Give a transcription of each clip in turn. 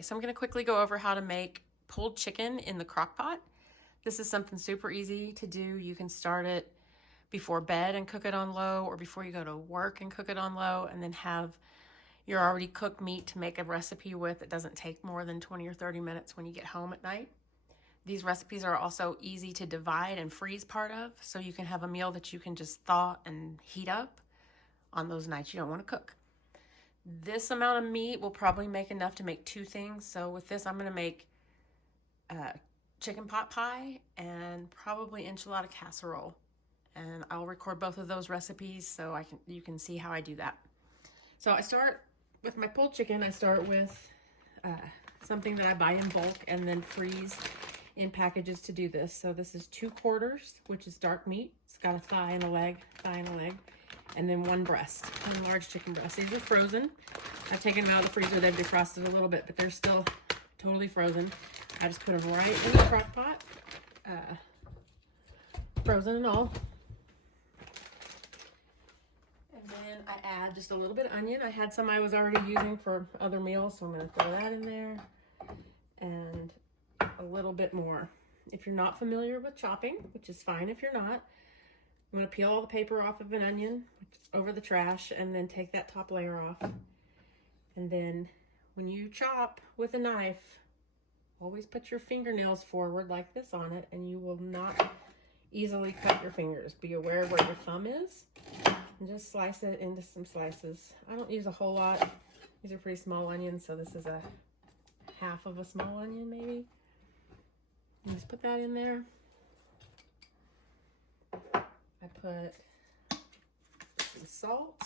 So I'm going to quickly go over how to make pulled chicken in the crock pot. This is something super easy to do. You can start it before bed and cook it on low, or before you go to work and cook it on low, and then have your already cooked meat to make a recipe with. It doesn't take more than 20 or 30 minutes when you get home at night. These recipes are also easy to divide and freeze part of, so you can have a meal that you can just thaw and heat up on those nights you don't want to cook. This amount of meat will probably make enough to make two things. So with this, I'm going to make chicken pot pie and probably enchilada casserole. And I'll record both of those recipes so you can see how I do that. So I start with my pulled chicken. I start with something that I buy in bulk and then freeze in packages to do this. So this is 2/4, which is dark meat. It's got a thigh and a leg, and then one large chicken breast. These are frozen. I've taken them out of the freezer. They've defrosted a little bit, but they're still totally frozen. I just put them right in the crock pot, frozen and all. And then I add just a little bit of onion. I had some I was already using for other meals, so I'm going to throw that in there. And a little bit more. If you're not familiar with chopping, which is fine if you're not, I'm going to peel all the paper off of an onion over the trash and then take that top layer off. And then when you chop with a knife, always put your fingernails forward like this on it, and you will not easily cut your fingers. Be aware where your thumb is, and just slice it into some slices. I don't use a whole lot. These are pretty small onions, so this is a half of a small onion maybe. And just put that in there. I put some salt.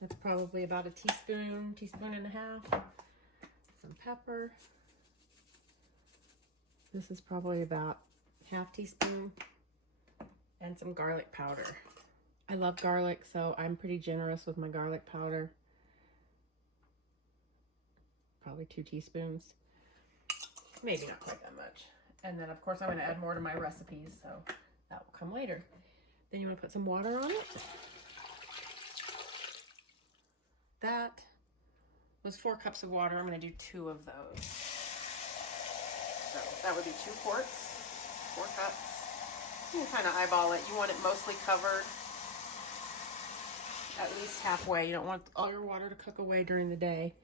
That's probably about a teaspoon and a half. Some pepper. This is probably about half teaspoon. And some garlic powder. I love garlic, so I'm pretty generous with my garlic powder. Probably 2 teaspoons. Maybe not quite that much. And then, of course, I'm going to add more to my recipes, so that will come later. Then you want to put some water on it. That was 4 cups of water. I'm going to do 2 of those. So that would be 2 quarts, 4 cups. You can kind of eyeball it. You want it mostly covered, at least halfway. You don't want all your water to cook away during the day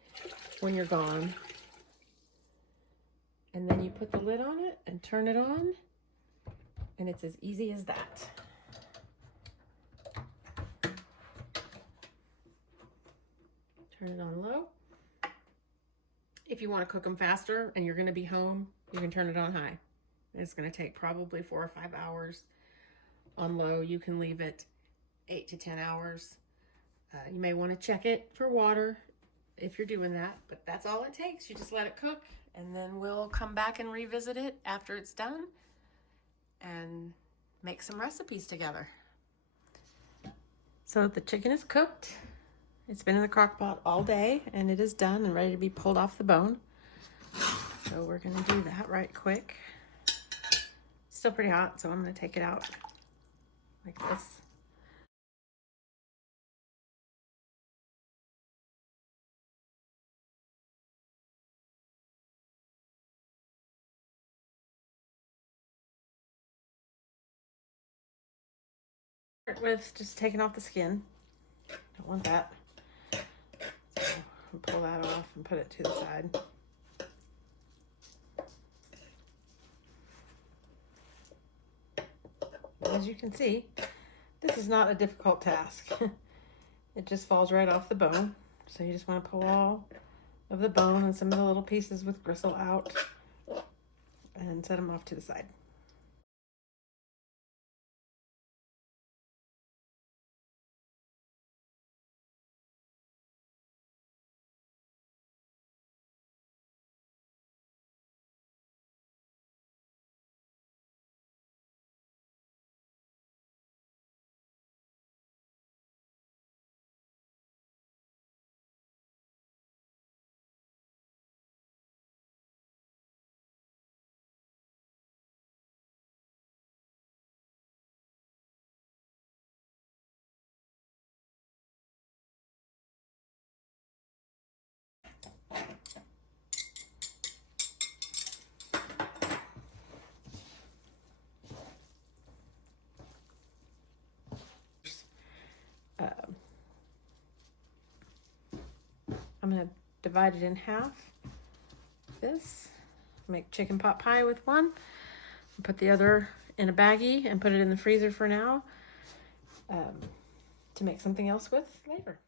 when you're gone. And then you put the lid on it and turn it on, and it's as easy as that. Turn it on low. If you want to cook them faster and you're going to be home, you can turn it on high. It's going to take probably 4 or 5 hours. On low, you can leave it 8 to 10 hours. You may want to check it for water if you're doing that, but that's all it takes. You just let it cook, and then we'll come back and revisit it after it's done and make some recipes together. So the chicken is cooked. It's been in the crock pot all day, and it is done and ready to be pulled off the bone. So we're going to do that right quick. Still pretty hot, so I'm going to take it out like this. Start with just taking off the skin. Don't want that. So I'll pull that off and put it to the side. As you can see, this is not a difficult task. It just falls right off the bone. So you just want to pull all of the bone and some of the little pieces with gristle out and set them off to the side. I'm going to divide it in half. This. Make chicken pot pie with one. Put the other in a baggie and put it in the freezer for now to make something else with later.